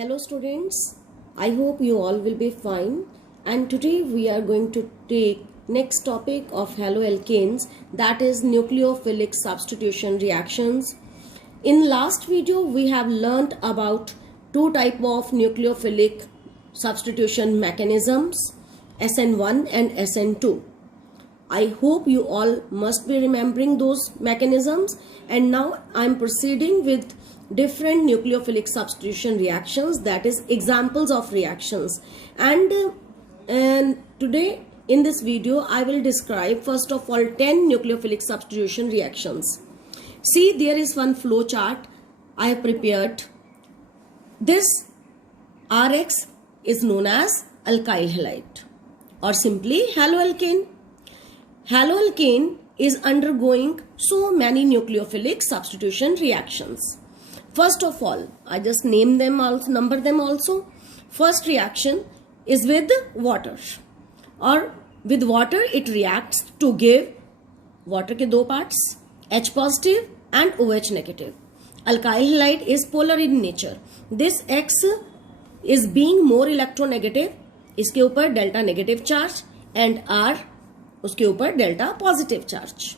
Hello students, I hope you all will be fine, and today we are going to take next topic of haloalkanes, that is nucleophilic substitution reactions. In last video we have learnt about two type of nucleophilic substitution mechanisms, SN1 and SN2. I hope you all must be remembering those mechanisms, and now I am proceeding with different nucleophilic substitution reactions, that is examples of reactions. And today in this video I will describe first of all 10 nucleophilic substitution reactions. See, there is one flow chart I have prepared. This Rx is known as alkyl halide or simply haloalkane. Haloalkane is undergoing so many nucleophilic substitution reactions. First of all, I just name them also, number them also. First reaction is with water, or with water it reacts to give water के दो parts, H positive and OH negative. Alkyl halide is polar in nature. This X is being more electronegative, इसके ऊपर delta negative charge, and R उसके ऊपर delta positive charge.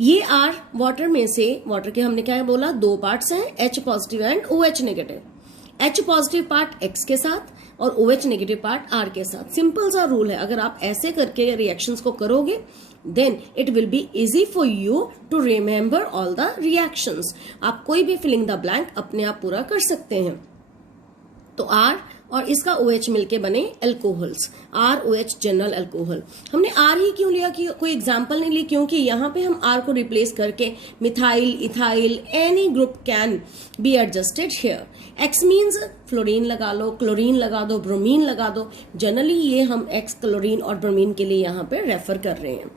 ये R water में से, water के हमने क्या बोला, दो पार्ट्स हैं, H positive and OH negative. H positive part X के साथ और OH नेगेटिव पार्ट R के साथ. सिंपल सा रूल है, अगर आप ऐसे करके रिएक्शंस को करोगे then it will be easy for you to remember all the reactions. आप कोई भी फिलिंग द ब्लैंक अपने आप पूरा कर सकते हैं. तो R और इसका OH मिलके बने अल्कोहल्स, ROH जनरल अल्कोहल. हमने R ही क्यों लिया, कि कोई एग्जांपल नहीं ली, क्योंकि यहाँ पे हम R को रिप्लेस करके methyl, ethyl, any group can be adjusted here. X means fluorine लगा लो, क्लोरीन लगा दो, ब्रोमीन लगा दो. जनरली ये हम X, क्लोरीन और ब्रोमीन के लिए यहाँ पे रेफर कर रहे हैं.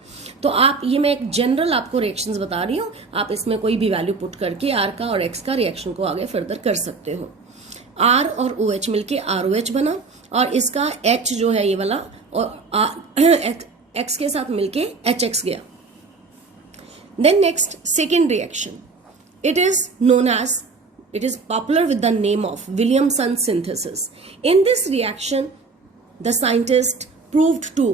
तो आप, ये मैं एक जनरल आपको रिएक्शंस बता रही हूँ, आप इसमें कोई भी वैल्यू पुट करके R का और X का रिएक्शन को आगे फर्दर कर सकते हो. R और OH मिलके ROH बना, और इसका H जो है ये वाला और X के साथ मिलके HX गया. Then next second reaction, it is popular with the name of Williamson synthesis. In this reaction the scientist proved to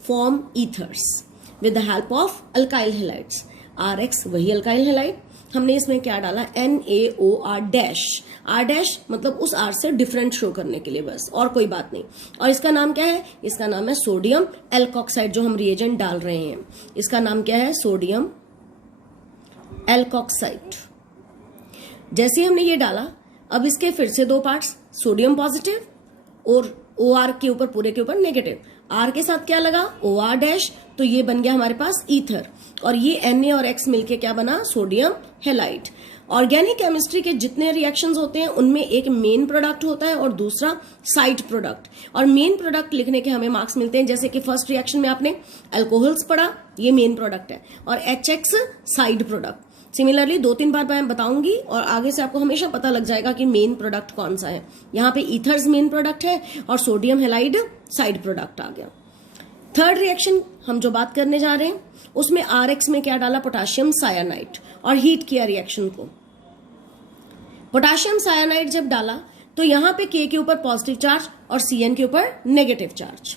form ethers with the help of alkyl halides. RX वही alkyl halide, हमने इसमें क्या डाला, NaOR dash. R dash मतलब उस R से different show करने के लिए, बस, और कोई बात नहीं. और इसका नाम क्या है, इसका नाम है सोडियम एल्कोक्साइड. जो हम रिएजेंट डाल रहे हैं इसका नाम क्या है, सोडियम एल्कोक्साइड. जैसे हमने ये डाला, अब इसके फिर से दो पार्ट्स, सोडियम पॉजिटिव और OR के ऊपर, पूरे के ऊपर नेगेटिव. R के साथ क्या लगा, OR डैश, तो ये बन गया हमारे पास ईथर. और ये Na और X मिलके क्या बना, सोडियम हेलाइड. ऑर्गेनिक केमिस्ट्री के जितने रिएक्शंस होते हैं उनमें एक मेन प्रोडक्ट होता है और दूसरा साइड प्रोडक्ट. और मेन प्रोडक्ट लिखने के हमें मार्क्स मिलते हैं, जैसे कि फर्स्ट रिएक्शन में आपने अल्कोहल्स पढ़ा, ये मेन प्रोडक्ट है, और HX साइड प्रोडक्ट. सिमिलरली 2-3 बार मैं बताऊंगी और आगे से आपको हमेशा पता लग जाएगा कि मेन प्रोडक्ट कौन सा है. यहाँ पे ईथर्स मेन प्रोडक्ट है और सोडियम हेलाइड साइड प्रोडक्ट आ गया. थर्ड रिएक्शन हम जो बात करने जा रहे हैं उसमें RX में क्या डाला, पोटाशियम सायानाइड, और हीट किया रिएक्शन को. पोटाशियम सायानाइड जब डाला तो यहाँ पे K के ऊपर पॉजिटिव चार्ज और CN के ऊपर नेगेटिव चार्ज.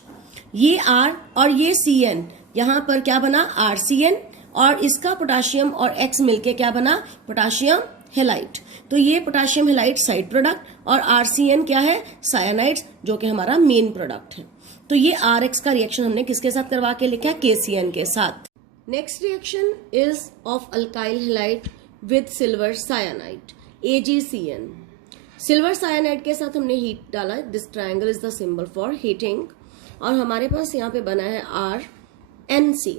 ये R और ये CN, यहाँ पर क्या बना, RCN, और इसका पोटाशियम और X मिलके क्या बना, पोटाशियम हेलाइड. तो ये पोटाशियम हेलाइड साइड प्रोडक्ट और RCN क्या है, सायानाइड, जो कि हमारा मेन प्रोडक्ट है. तो ये RX का रिएक्शन हमने किसके साथ करवा के लिखा, KCN के साथ. Next reaction is of alkyl halide with silver cyanide, AgCN. Silver cyanide के साथ हमने हीट डाला, this triangle is the symbol for heating, और हमारे पास यहाँ पे बना है RNC.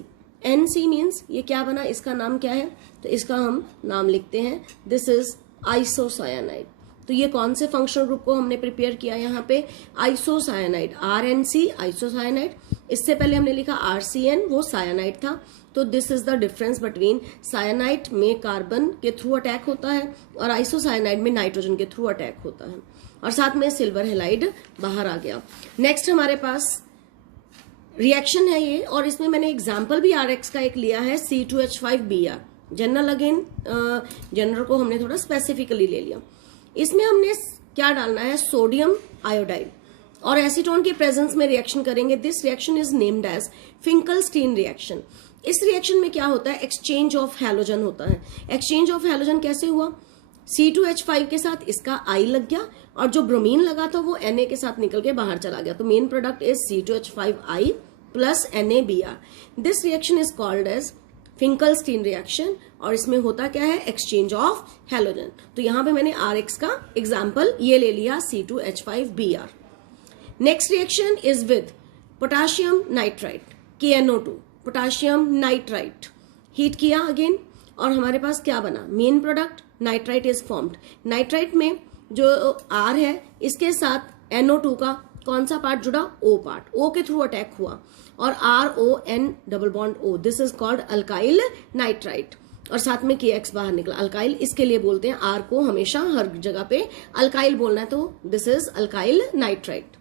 NC मीन्स ये क्या बना, इसका नाम क्या है, तो इसका हम नाम लिखते हैं, दिस इज आइसोसायानाइड. तो ये कौन से फंक्शनल ग्रुप को हमने प्रिपेयर किया, यहाँ पे आइसोसायानाइड, RNC आइसोसायानाइड. इससे पहले हमने लिखा RCN, वो सायानाइड था. तो this is the difference between cyanide में कार्बन के थ्रू अटैक होता है और आइसोसायानाइड में नाइट्रोजन के थ्रू अटैक होता है, और साथ में सिल्वर हेलाइड बाहर आ गया. नेक्स्ट हमारे पास रिएक्शन है ये, और इसमें मैंने एग्जाम्पल भी RX का एक लिया है, C2H5Br. जनरल अगेन जनरल को हमने थोड़ा स्पेसिफिकली ले लिया. इसमें हमने क्या डालना है, सोडियम आयोडाइड, और एसीटोन के प्रेजेंस में रिएक्शन करेंगे। This reaction is named as Finkelstein reaction. इस रिएक्शन में क्या होता है, एक्सचेंज ऑफ हैलोजन होता है। एक्सचेंज ऑफ हैलोजन कैसे हुआ, C2H5 के साथ इसका I लग गया और जो ब्रोमीन लगा था वो Na के साथ निकल के बाहर चला गया। तो main product is C2H5I plus NaBr। This reaction is called as Finkelstein reaction और इसमें होता क्या है, एक्सचेंज ऑफ हैलोजन। तो यहां पे मैंने RX का एग्जाम्पल ये ले लिया, C2H5Br। Next reaction is with potassium nitrite, KNO2, potassium nitrite. Heat किया अगेन और हमारे पास क्या बना, main product nitrite is formed. Nitrite में जो R है इसके साथ NO2 का कौन सा पार्ट जुड़ा, O पार्ट, O के थ्रू अटैक हुआ और RON double bond O, this is called alkyl nitrite और साथ में KX बाहर निकला। अल्काइल इसके लिए बोलते हैं, R को हमेशा हर जगह पे अल्काइल बोलना है, तो this is alkyl nitrite.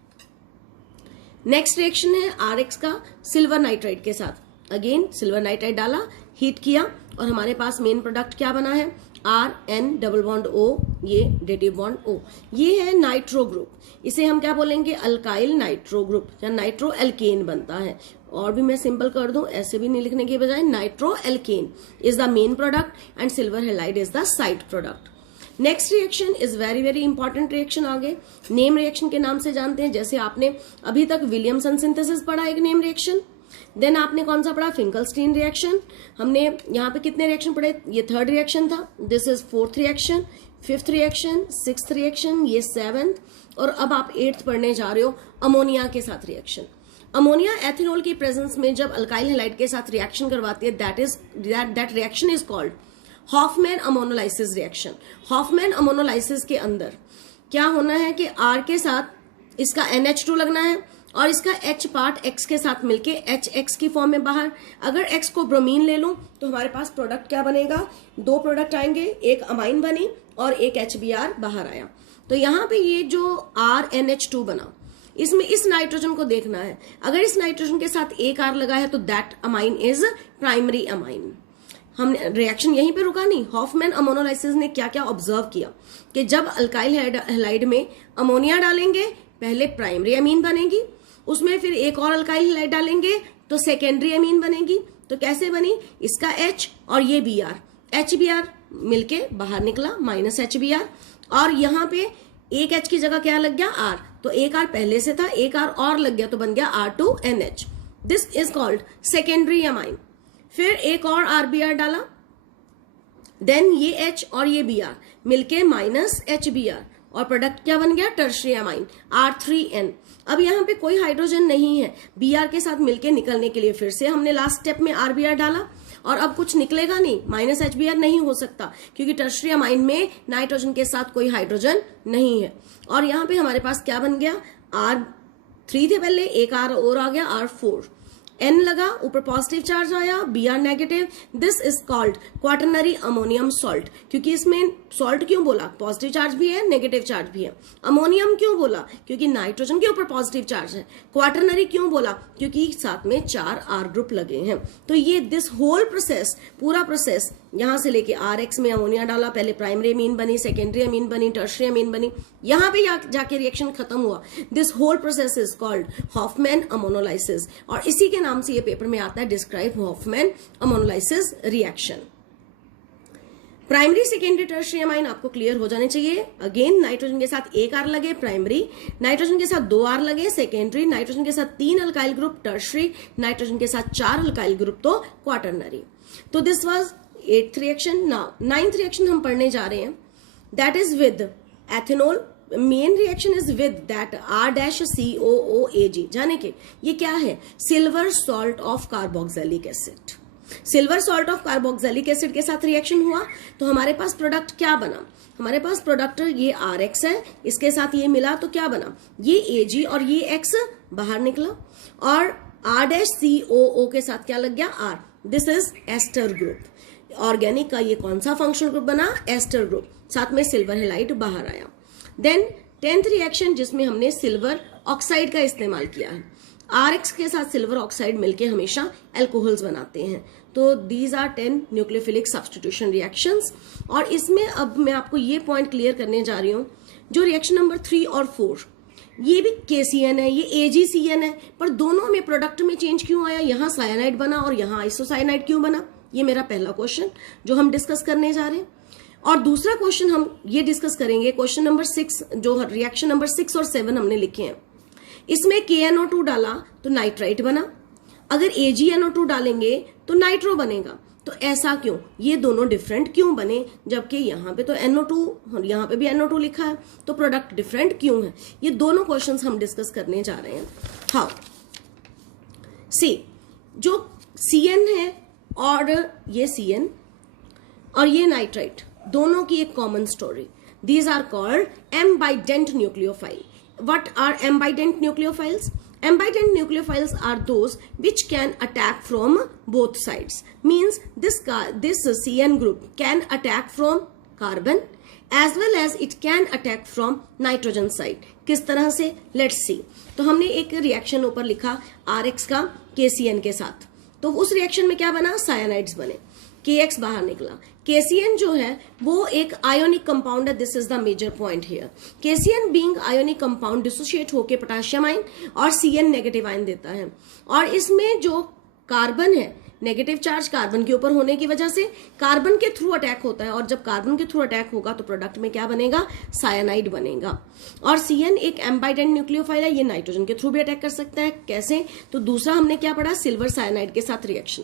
Next reaction है RX का सिल्वर नाइट्राइट के साथ। अगेन सिल्वर नाइट्राइट डाला, हीट किया और हमारे पास मेन प्रोडक्ट क्या बना है, RN डबल बॉन्ड O, ये डेटिव बॉन्ड O, ये है नाइट्रो ग्रुप। इसे हम क्या बोलेंगे, अल्काइल नाइट्रो ग्रुप या नाइट्रो एल्केन बनता है। और भी मैं सिंपल कर दूं, ऐसे भी नहीं लिखने के बजाय, nitro alkene is the main product and silver halide is the side product. Next reaction is very very important reaction. आगे नेम रिएक्शन के नाम से जानते हैं, जैसे आपने अभी तक विलियमसन सिंथेसिस पढ़ा, एक नेम रिएक्शन। देन आपने कौन सा पढ़ा, फिंकलस्टीन रिएक्शन। हमने यहाँ पे कितने रिएक्शन पढ़े, ये थर्ड रिएक्शन था, this is fourth reaction, fifth reaction, sixth reaction, ये सेवेंथ, और अब आप एट्थ पढ़ने जा रहे हो अमोनिया के साथ रिएक्शन। अमोनिया एथेनॉल की प्रेजेंस में जब अल्काइल हैलाइड के साथ रिएक्शन करवाती है, that reaction is called Hofmann ammonolysis reaction. Hofmann ammonolysis के अंदर क्या होना है कि R के साथ इसका NH2 लगना है और इसका H पार्ट X के साथ मिलके HX की फॉर्म में बाहर। अगर X को ब्रोमीन ले लूं तो हमारे पास प्रोडक्ट क्या बनेगा, दो प्रोडक्ट आएंगे, एक अमाइन बनी और एक HBr बाहर आया। तो यहाँ पे ये जो RNH2 बना, इसमें इस नाइट्रोजन को देखना है। अगर इस नाइट्रोजन के साथ एक R लगा है तो that amine is primary amine. हमने रिएक्शन यहीं पे रुका नहीं, हॉफमैन अमोनोलाइसिस ने क्या क्या ऑब्जर्व किया कि जब अल्काइल हैलाइड में अमोनिया डालेंगे पहले प्राइमरी अमीन बनेगी, उसमें फिर एक और अल्काइल हैलाइड डालेंगे तो सेकेंडरी अमीन बनेगी। तो कैसे बनी, इसका H और ये Br, HBr मिलके बाहर निकला -HBr, और यहाँ पे एक H की जगह क्या लग गया, R, तो एक R पहले से था, एक R और लग गया तो बन गया R2NH। This is called secondary amine. फिर एक और RBr डाला, देन ये H और ये Br मिलके -HBr और प्रोडक्ट क्या बन गया, टर्शियरी अमाइन R3N। अब यहाँ पे कोई हाइड्रोजन नहीं है Br के साथ मिलके निकलने के लिए, फिर से हमने लास्ट स्टेप में RBr डाला और अब कुछ निकलेगा नहीं, -HBr नहीं हो सकता क्योंकि टर्शियरी अमाइन में नाइट्रोजन के साथ कोई हाइड्रोजन नहीं है। और यहाँ पे हमारे पास क्या बन गया, R3 थे पहले, एक R और आ गया R4, N लगा, ऊपर पॉजिटिव चार्ज आया, Br negative. This is called quaternary ammonium salt. क्योंकि इसमें सॉल्ट क्यों बोला, पॉजिटिव चार्ज भी है नेगेटिव चार्ज भी है। अमोनियम क्यों बोला, क्योंकि नाइट्रोजन के ऊपर पॉजिटिव चार्ज है। क्वाटरनरी क्यों बोला, क्योंकि साथ में 4 R ग्रुप लगे हैं। तो ये दिस होल प्रोसेस, पूरा प्रोसेस यहां से लेके RX में अमोनिया डाला, पहले प्राइमरी अमीन बनी, सेकेंडरी अमीन बनी, टर्शियरी अमीन बनी, यहां पे जाके रिएक्शन खत्म हुआ। This whole process is called Hofmann ammonolysis और इसी के नाम से ये पेपर में आता है, describe Hofmann ammonolysis reaction. Primary secondary tertiary amine आपको क्लियर हो जाने चाहिए। अगेन नाइट्रोजन के साथ एक R लगे प्राइमरी, नाइट्रोजन के साथ 2 R लगे सेकेंडरी, नाइट्रोजन के साथ 3 अल्काइल ग्रुप टर्शियरी, नाइट्रोजन के साथ 4 अल्काइल ग्रुप तो क्वाटरनरी। तो this was 8th reaction. Now 9th reaction हम पढ़ने जा रहे हैं, that is with ethanol. Main reaction is with that R-COOAG। जाने के ये क्या है, silver salt of carboxylic acid. Silver salt of carboxylic acid के साथ रिएक्शन हुआ तो हमारे पास प्रोडक्ट क्या बना, हमारे पास प्रोडक्ट ये RX है, इसके साथ ये मिला तो क्या बना, ये Ag और ये X बाहर निकला और R-COO के साथ क्या लग गया, R। This is ester group. Organic का ये कौन सा फंक्शनल ग्रुप बना, एस्टर ग्रुप, साथ में सिल्वर हैलाइड बाहर आया। देन 10th रिएक्शन जिसमें हमने सिल्वर ऑक्साइड का इस्तेमाल किया है। RX के साथ सिल्वर ऑक्साइड मिलके हमेशा एल्कोहल्स बनाते हैं। तो these are 10 nucleophilic substitution reactions. और इसमें अब मैं आपको ये पॉइंट क्लियर करने जा रही हूं जो रिएक्शन नंबर 3 और 4, ये भी KCN है, ये AgCN है, पर दोनों में प्रोडक्ट में चेंज क्यों आया, यहाँ साइनाइड बना और यहाँ आइसोसाइनाइड क्यों बना? ये मेरा पहला क्वेश्चन जो हम डिस्कस करने जा रहे हैं। और दूसरा क्वेश्चन हम ये डिस्कस करेंगे, क्वेश्चन नंबर 6, जो रिएक्शन नंबर 6 और 7 हमने लिखे हैं। इसमें KNO2 डाला तो नाइट्राइट बना, अगर AgNO2 डालेंगे तो नाइट्रो बनेगा। तो ऐसा क्यों, ये दोनों डिफरेंट क्यों बने, जबकि यहाँ पे तो NO2, यहाँ पे भी NO2 लिखा है, तो प्रोडक्ट डिफरेंट क्यों है? ये दोनों क्वेश्चंस हम डिस्कस करने जा रहे हैं। हाउ सी, जो CN है और ये CN और ये नाइट्राइट, दोनों की एक common story. These are called ambident nucleophile. What are ambident nucleophiles? Ambident nucleophiles are those which can attack from both sides. Means this CN group can attack from carbon as well as it can attack from nitrogen side. किस तरह से? Let's see. तो हमने एक reaction ऊपर लिखा RX का KCN के साथ, तो उस रिएक्शन में क्या बना? साइनाइड्स बने, KX बाहर निकला। KCN जो है वो एक आयोनिक कंपाउंड है, this is the major point here. KCN being ionic compound dissociate होके पोटेशियम आयन और CN नेगेटिव आयन देता है, और इसमें जो कार्बन है, नेगेटिव चार्ज कार्बन के ऊपर होने की वजह से कार्बन के थ्रू अटैक होता है, और जब कार्बन के थ्रू अटैक होगा तो प्रोडक्ट में क्या बनेगा? साइनाइड बनेगा। और CN एक एम्बाइडेंट न्यूक्लियोफाइल है, ये नाइट्रोजन के थ्रू भी अटैक कर सकता है। कैसे? तो दूसरा हमने क्या पढ़ा? सिल्वर साइनाइड के साथ रिएक्शन।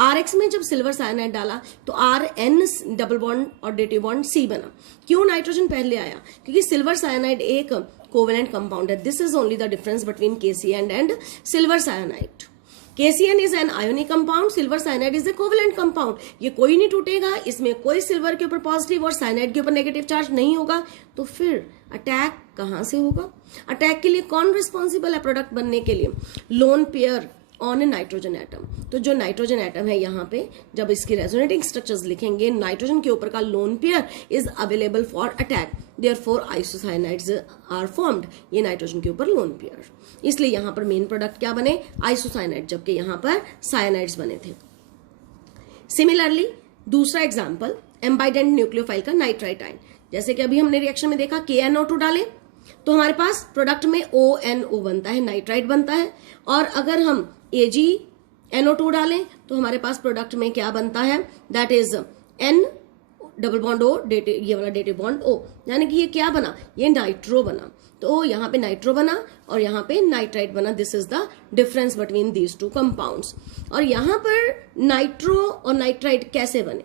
RX में जब सिल्वर साइनाइड डाला तो RN डबल बॉन्ड और डेटिव बॉन्ड C बना। क्यों नाइट्रोजन पहले आया? क्योंकि सिल्वर साइनाइड एक कोवेलेंट कंपाउंड है। This is only the difference between KCN and silver cyanide. KCN is an ionic compound, silver cyanide is a covalent compound. ये कोई नहीं टूटेगा, इसमें कोई सिल्वर के ऊपर पॉजिटिव और साइनाइड के ऊपर नेगेटिव चार्ज नहीं होगा। तो फिर अटैक कहां से होगा? अटैक के लिए कौन रिस्पॉन्सिबल है प्रोडक्ट बनने के लिए? Lone pair on A nitrogen atom. तो जो नाइट्रोजन एटम है यहाँ पे, जब इसकी रेजोनेटिंग स्ट्रक्चर्स लिखेंगे, नाइट्रोजन के ऊपर का lone pair is available for attack, therefore isocyanides are formed. ये नाइट्रोजन के ऊपर लोन पेयर, इसलिए यहाँ पर मेन प्रोडक्ट क्या बने? आइसोसाइनाइड, जबकि यहाँ पर साइनाइड्स बने थे। सिमिलरली दूसरा एग्जाम्पल एम्बाइडेंट न्यूक्लियोफाइल का नाइट्राइट आयन। जैसे कि अभी हमने रिएक्शन में देखा, KNO2 डाले तो हमारे पास प्रोडक्ट में ONO बनता है, नाइट्राइट बनता है। और अगर हम AgNO2 डालें तो हमारे पास प्रोडक्ट में क्या बनता है? That is N double bond O, ये वाला डेटिव बॉन्ड O, यानी कि ये क्या बना? ये नाइट्रो बना। तो यहाँ पे नाइट्रो बना और यहाँ पे नाइट्राइट बना। This is the difference between these two compounds. और यहाँ पर नाइट्रो और नाइट्राइट कैसे बने?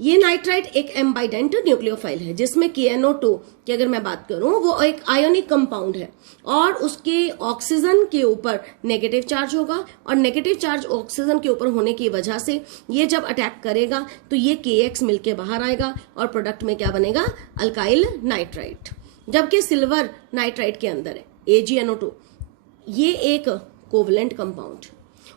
ये नाइट्राइट एक एम्बाइडेंट न्यूक्लियोफाइल है, जिसमें KNO2 की अगर मैं बात करूं, वो एक आयोनिक कंपाउंड है और उसके ऑक्सीजन के ऊपर नेगेटिव चार्ज होगा, और नेगेटिव चार्ज ऑक्सीजन के ऊपर होने की वजह से ये जब अटैक करेगा तो ये KX मिलके बाहर आएगा और प्रोडक्ट में क्या बनेगा? Alkyl nitrite. जबकि सिल्वर नाइट्राइट के अंदर है AgNO2, ये एक कोवेलेंट कंपाउंड,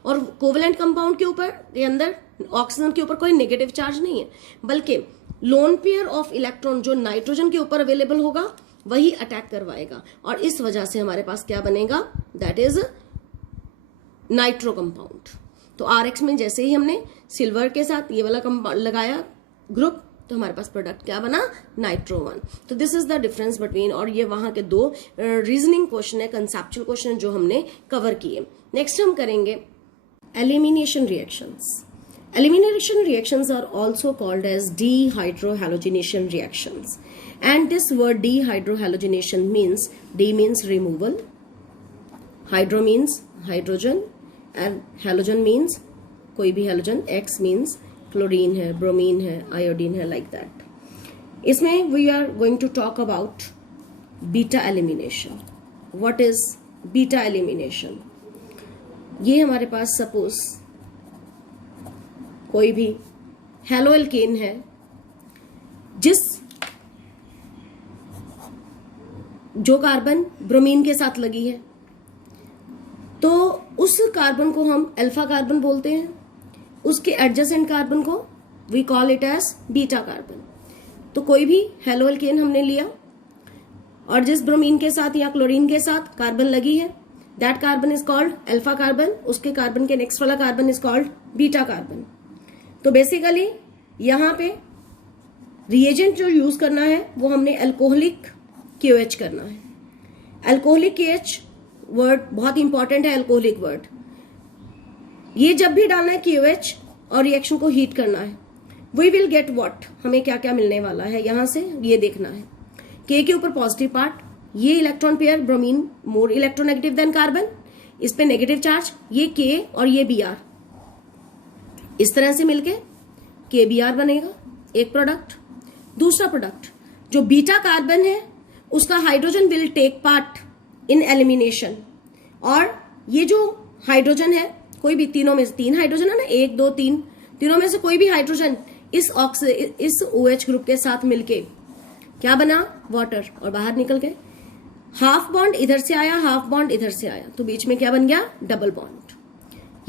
और कोवेलेंट कंपाउंड के ऊपर के अंदर ऑक्सीजन के ऊपर कोई नेगेटिव चार्ज नहीं है, बल्कि लोन पेयर ऑफ इलेक्ट्रॉन जो नाइट्रोजन के ऊपर अवेलेबल होगा वही अटैक करवाएगा, और इस वजह से हमारे पास क्या बनेगा? That is nitro compound. तो RX में जैसे ही हमने सिल्वर के साथ ये वाला कंपाउंड लगाया ग्रुप, तो हमारे पास प्रोडक्ट क्या बना? नाइट्रो 1। तो this is the difference between, और ये वहां के दो रीजनिंग क्वेश्चन है, कंसेप्चुअल क्वेश्चन जो हमने कवर किए। नेक्स्ट हम करेंगे elimination reactions. Elimination reactions are also called as dehydrohalogenation reactions, and this word dehydrohalogenation means D means removal, hydro means hydrogen, and halogen means कोई भी halogen, X means chlorine है, bromine है, iodine है, like that. इसमें we are going to talk about beta elimination. What is beta elimination? ये हमारे पास suppose कोई भी हैलो एल्केन है, जो कार्बन ब्रोमीन के साथ लगी है, तो उस कार्बन को हम अल्फा कार्बन बोलते हैं, उसके एडजेसेंट कार्बन को we call it as beta carbon. तो कोई भी हैलो एल्केन हमने लिया और जिस ब्रोमीन के साथ या क्लोरीन के साथ कार्बन लगी है, that carbon is called alpha carbon, उसके कार्बन के नेक्स्ट वाला carbon is called beta carbon. तो बेसिकली यहाँ पे रिएजेंट जो यूज करना है वो हमने अल्कोहलिक KOH करना है। अल्कोहलिक KH वर्ड बहुत इंपॉर्टेंट है, अल्कोहलिक वर्ड। ये जब भी डालना है KOH और रिएक्शन को हीट करना है, वी विल गेट व्हाट, हमें क्या क्या मिलने वाला है यहां से ये देखना है। K के ऊपर पॉजिटिव पार्ट, ये electron pair bromine more electronegative than carbon, इस पे नेगेटिव चार्ज, ये K और ये Br, इस तरह से मिलके KBr बनेगा एक प्रोडक्ट। दूसरा प्रोडक्ट जो बीटा कार्बन है उसका hydrogen will take part in elimination, और ये जो हाइड्रोजन है कोई भी तीनों में से, 3 हाइड्रोजन है ना, 1 2 3, तीनों में से कोई भी हाइड्रोजन इस OH ग्रुप के साथ मिलके क्या बना, वाटर, और बाहर निकल गए। हाफ बॉन्ड इधर से आया, हाफ बॉन्ड इधर से आया, तो बीच में क्या बन गया, डबल बॉन्ड।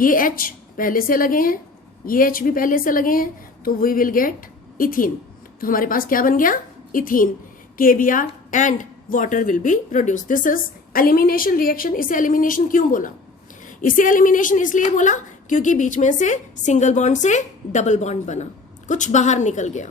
ये H पहले से लगे हैं, ये H भी पहले से लगे हैं, तो वी विल गेट इथीन। तो हमारे पास क्या बन गया, ethene. KBr and water will be produce. This is elimination reaction. इसे एलिमिनेशन क्यों बोला, इसे एलिमिनेशन इसलिए बोला क्योंकि बीच में से सिंगल बॉन्ड से डबल बॉन्ड बना, कुछ बाहर निकल गया।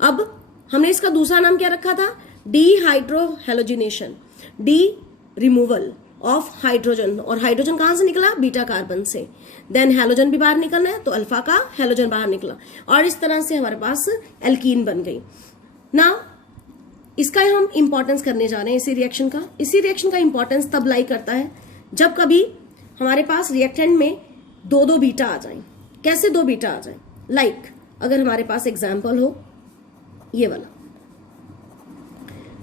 अब हमने इसका दूसरा नाम क्या रखा था, डीहाइड्रोहैलोजिनेशन, डी रिमूवल ऑफ हाइड्रोजन, और हाइड्रोजन कहां से निकला, बीटा कार्बन से, देन हैलोजन भी बाहर निकलना है तो अल्फा का हैलोजन बाहर निकला, और इस तरह से हमारे पास एल्कीन बन गई। ना इसका हम इंपॉर्टेंस करने जा रहे हैं इसी रिएक्शन का। इसी रिएक्शन का इंपॉर्टेंस तब लाई करता है जब कभी हमारे पास रिएक्टेंट में 2 बीटा आ जाए। कैसे 2 बीटा आ जाए, लाइक अगर हमारे पास एग्जाम्पल हो ये वाला,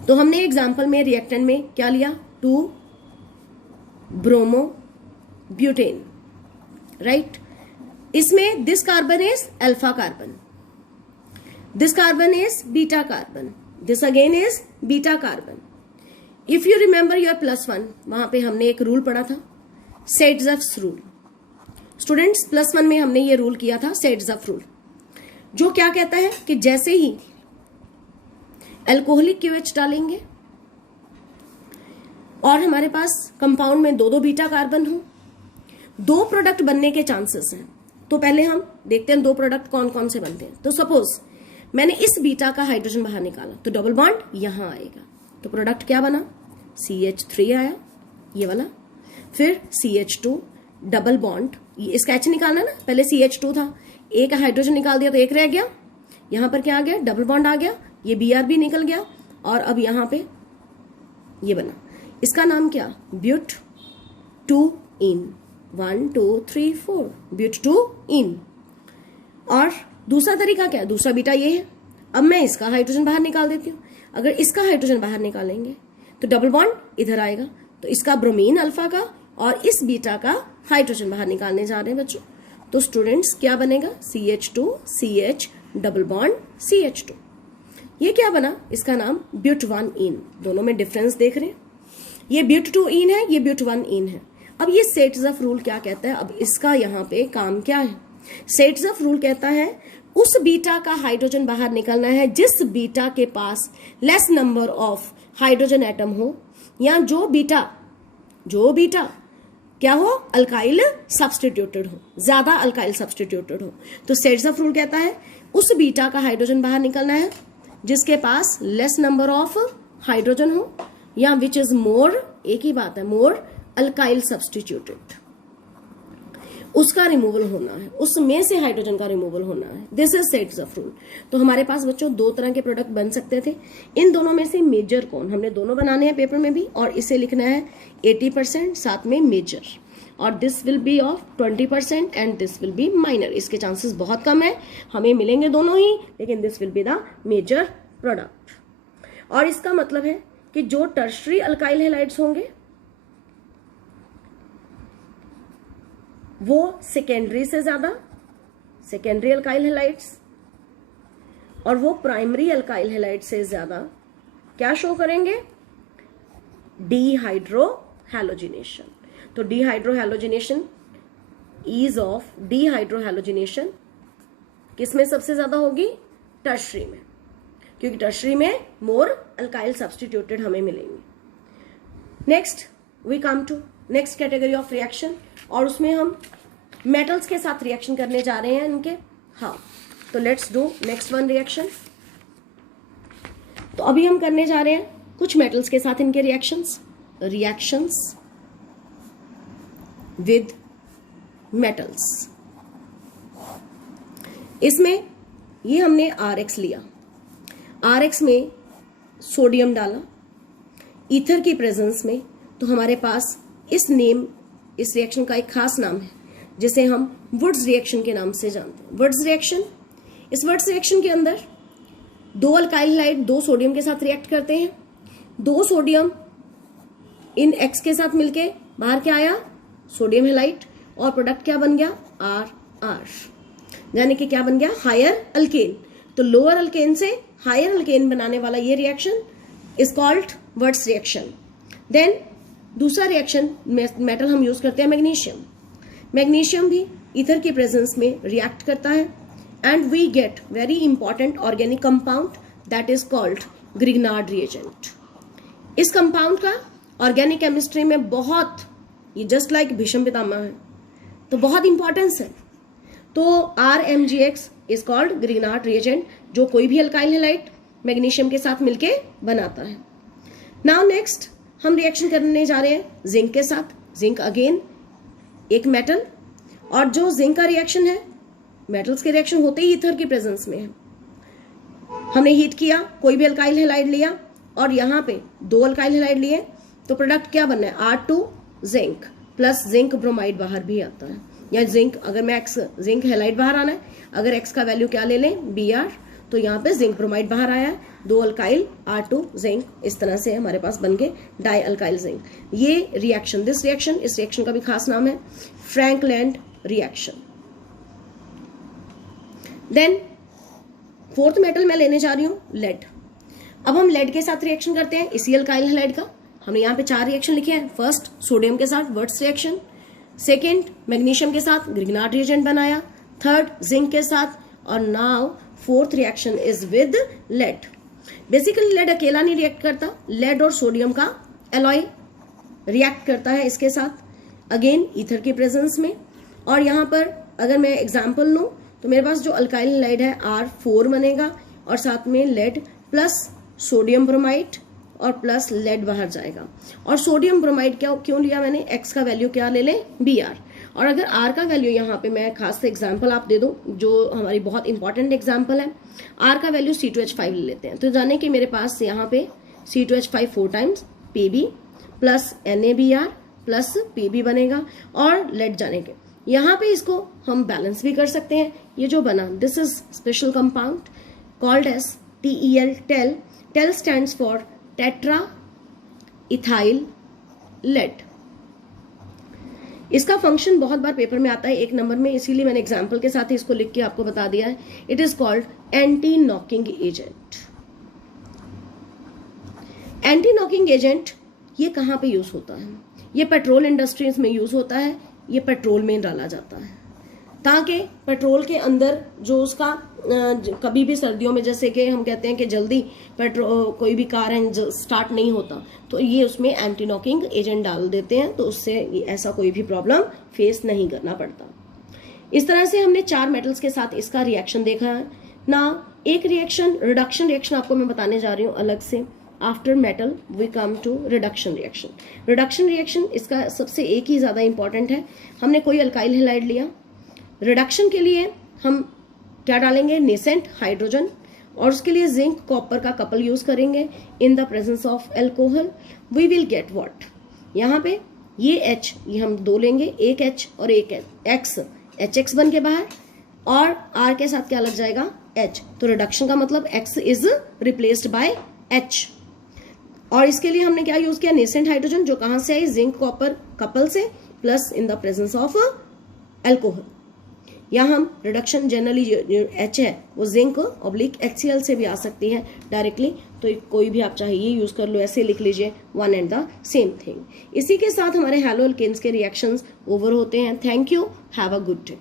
तो हमने एग्जाम्पल में रिएक्टेंट में क्या लिया, 2 ब्रोमो ब्यूटेन, राइट। इसमें this carbon is alpha carbon, this carbon is beta carbon, this again is beta carbon. If you remember your +1, वहां पे हमने एक रूल पढ़ा था, सेट्जफ्स रूल। स्टूडेंट्स +1 में हमने ये रूल किया था, सेट्जफ रूल, जो क्या कहता है कि जैसे ही अल्कोहलिक KOH डालेंगे और हमारे पास कंपाउंड में 2 बीटा कार्बन हो, 2 प्रोडक्ट बनने के चांसेस हैं। तो पहले हम देखते हैं 2 प्रोडक्ट कौन कौन से बनते हैं। तो सपोज मैंने इस बीटा का हाइड्रोजन बाहर निकाला, तो डबल बॉन्ड यहां आएगा, तो प्रोडक्ट क्या बना, CH3 आया ये वाला, फिर CH2 डबल बॉन्ड, इसका H निकालना ना, पहले CH2 था, एक हाइड्रोजन निकाल दिया तो एक रह गया, यहां पर क्या आ गया, डबल बॉन्ड आ गया, ये Br भी निकल गया, और अब यहां पे ये बना, इसका नाम क्या, ब्यूट 2 इन, 1 2 3 4, ब्यूट 2 इन। और दूसरा तरीका क्या है, दूसरा बीटा ये है। अब मैं इसका हाइड्रोजन बाहर निकाल देती हूँ, अगर इसका हाइड्रोजन बाहर निकालेंगे तो डबल बॉन्ड इधर आएगा, तो इसका ब्रोमीन अल्फा का और इस बीटा का हाइड्रोजन बाहर निकालने जा रहे हैं बच्चों। तो स्टूडेंट्स क्या बनेगा, CH2 CH double bond CH2, ये क्या बना, इसका नाम ब्यूट 1 इन। दोनों में डिफरेंस देख रहे हैं, ये ब्यूट 2 इन है, ये ब्यूट 1 इन है। अब ये सेट्जफ रूल क्या कहता है, अब इसका यहाँ पे काम क्या है, सेट्जफ रूल कहता है उस बीटा का हाइड्रोजन बाहर निकलना है जिस बीटा के पास less number of hydrogen atom हो, या जो बीटा क्या हो, अल्काइल सब्स्टिट्यूटेड हो, ज्यादा अल्काइल सब्स्टिट्यूटेड हो। तो सेट्जफ रूल कहता है उस बीटा का हाइड्रोजन बाहर निकलना है जिसके पास लेस नंबर ऑफ हाइड्रोजन हो, या विच इज मोर, एक ही बात है, मोर अल्काइल सब्स्टिट्यूटेड, उसका रिमूवल होना है, उसमें से हाइड्रोजन का रिमूवल होना है। This is Saytzeff rule. तो हमारे पास बच्चों 2 तरह के प्रोडक्ट बन सकते थे। इन दोनों में से मेजर कौन, हमने दोनों बनाने हैं पेपर में भी, और इसे लिखना है 80% साथ में मेजर, और this will be of 20% and this will be minor. इसके चांसेस बहुत कम है, हमें मिलेंगे दोनों ही, लेकिन this will be the major product. और इसका मतलब है कि जो टर्शरी अल्काइल हैलाइड्स होंगे वो सेकेंडरी से ज्यादा, सेकेंडरी अल्काइल हैलाइड्स, और वो प्राइमरी अल्काइल हैलाइड से ज्यादा क्या शो करेंगे, डीहाइड्रोहैलोजिनेशन। तो डीहाइड्रोहैलोजिनेशन, ईज ऑफ डीहाइड्रोहैलोजिनेशन किसमें सबसे ज्यादा होगी, टर्शरी में, क्योंकि टर्शरी में मोर अल्काइल सब्स्टिट्यूटेड हमें मिलेंगे। Next we come to next category of reaction, और उसमें हम मेटल्स के साथ रिएक्शन करने जा रहे हैं इनके। हाँ, तो let's do next one reaction. तो अभी हम करने जा रहे हैं कुछ मेटल्स के साथ इनके रिएक्शंस विद मेटल्स। इसमें ये हमने RX लिया, RX में सोडियम डाला ईथर की प्रेजेंस में, तो हमारे पास इस रिएक्शन का एक खास नाम है जिसे हम वुड्स रिएक्शन के नाम से जानते हैं। वुड्स रिएक्शन, इस वुड्स रिएक्शन के अंदर दो अल्काइल हैलाइड दो सोडियम के साथ रिएक्ट करते हैं, दो सोडियम इन X के साथ मिलके बाहर क्या आया, सोडियम हैलाइड, और प्रोडक्ट क्या बन गया, RR, यानी कि क्या बन गया, हायर अल्केन। तो लोअर अल्केन से हायर अल्केन बनाने वाला ये reaction is called Wurtz reaction. Then दूसरा रिएक्शन मेटल हम यूज करते हैं मैग्नीशियम। मैग्नीशियम भी ईथर की प्रेजेंस में रिएक्ट करता है and we get very important organic compound that is called Grignard reagent. इस कंपाउंड का ऑर्गेनिक केमिस्ट्री में बहुत, ये जस्ट लाइक भीष्म पितामह है, तो बहुत इंपॉर्टेंस है। तो RMgX is called Grignard reagent, जो कोई भी अल्काइल हैलाइड मैग्नीशियम के साथ मिलके बनाता है। नाउ नेक्स्ट हम रिएक्शन करने जा रहे हैं जिंक के साथ। जिंक अगेन एक मेटल, और जो जिंक का रिएक्शन है, मेटल्स के रिएक्शन होते ही ईथर की प्रेजेंस में है। हमने हीट किया, कोई भी अल्काइल हैलाइड लिया और यहाँ पे दो अल्काइल हैलाइड लिए, तो प्रोडक्ट क्या बनना है, R2 zinc plus zinc bromide बाहर भी आता है, या जिंक, अगर मैं जिंक हैलाइड बाहर आना है, अगर X का वैल्यू क्या ले लें, Br, तो यहाँ पे जिंक ब्रोमाइड बाहर आया, दो अल्काइल R2 जिंक, इस तरह से हमारे पास बन गए डाई अल्काइल जिंक। ये रिएक्शन, इस रिएक्शन का भी खास नाम है Frankland reaction. Then fourth metal मैं लेने जा रही हूँ लेड। अब हम लेड के साथ रिएक्शन करते हैं, इसी अल्काइल हैलाइड का। हमने यहाँ पे 4 रिएक्शन लिखे हैं। फर्स्ट सोडियम के साथ वुड्स रिएक्शन, सेकेंड मैग्नीशियम के साथ ग्रिग्नार्ड रिएजेंट बनाया, थर्ड जिंक के साथ, और now fourth reaction is with lead. Basically lead अकेला नहीं रिएक्ट करता, लेड और सोडियम का एलॉय रिएक्ट करता है इसके साथ, अगेन ईथर की प्रेजेंस में। और यहाँ पर अगर मैं एग्जांपल लूं तो मेरे पास जो अल्काइल हैलाइड है R4 बनेगा, और साथ में लेड प्लस सोडियम ब्रोमाइड और प्लस लेड बाहर जाएगा। और सोडियम ब्रोमाइड क्यों लिया मैंने, X का वैल्यू क्या ले लें, Br, और अगर R का वैल्यू यहाँ पे मैं खास से एग्जांपल आप दे दूं जो हमारी बहुत इंपॉर्टेंट एग्जांपल है, R का वैल्यू C2H5 ले लेते हैं। तो जाने कि मेरे पास यहाँ पे C2H5 4 times Pb plus NaBr plus Pb बनेगा, और लेड जाने के यहाँ पे इसको हम बैलेंस भी कर सकते हैं। ये जो बना, this is special compound called as TEL, TEL. TEL stands for tetra ethyl lead. इसका फंक्शन बहुत बार पेपर में आता है 1 नंबर में, इसीलिए मैंने एग्जाम्पल के साथ ही इसको लिख के आपको बता दिया है। It is called anti knocking agent. Anti knocking agent ये कहाँ पे यूज होता है, ये पेट्रोल इंडस्ट्रीज में यूज होता है। ये पेट्रोल में डाला जाता है ताकि पेट्रोल के अंदर जो उसका कभी भी सर्दियों में, जैसे कि हम कहते हैं कि जल्दी पेट्रोल कोई भी कार है स्टार्ट नहीं होता, तो ये उसमें एंटी नॉकिंग एजेंट डाल देते हैं, तो उससे ऐसा कोई भी प्रॉब्लम फेस नहीं करना पड़ता। इस तरह से हमने 4 मेटल्स के साथ इसका रिएक्शन देखा है ना। एक रिएक्शन रिडक्शन रिएक्शन आपको मैं बताने जा रही हूँ अलग से। After metal we come to reduction reaction. Reduction reaction इसका सबसे एक ही ज्यादा इंपॉर्टेंट है। हमने कोई अल्काइल हैलाइड लिया, रिडक्शन के लिए हम क्या डालेंगे, नेसेंट हाइड्रोजन, और उसके लिए जिंक कॉपर का कपल यूज करेंगे in the presence of alcohol. We will get what, यहाँ पे ये H, ये हम 2 लेंगे, एक H और एक X, HX बन के बाहर, और R के साथ क्या लग जाएगा, H। तो रिडक्शन का मतलब X is replaced by H। और इसके लिए हमने क्या यूज किया, नेसेंट हाइड्रोजन, जो कहां से आई, जिंक कॉपर कपल से, plus in the presence of alcohol. यहाँ हम रिडक्शन जनरली जो H है वो जिंक ऑब्लिक HCl से भी आ सकती है डायरेक्टली, तो कोई भी आप चाहे ये यूज कर लो, ऐसे लिख लीजिए, one and the same thing. इसी के साथ हमारे हैलो एल्केन्स के रिएक्शंस ओवर होते हैं। Thank you, have a good day.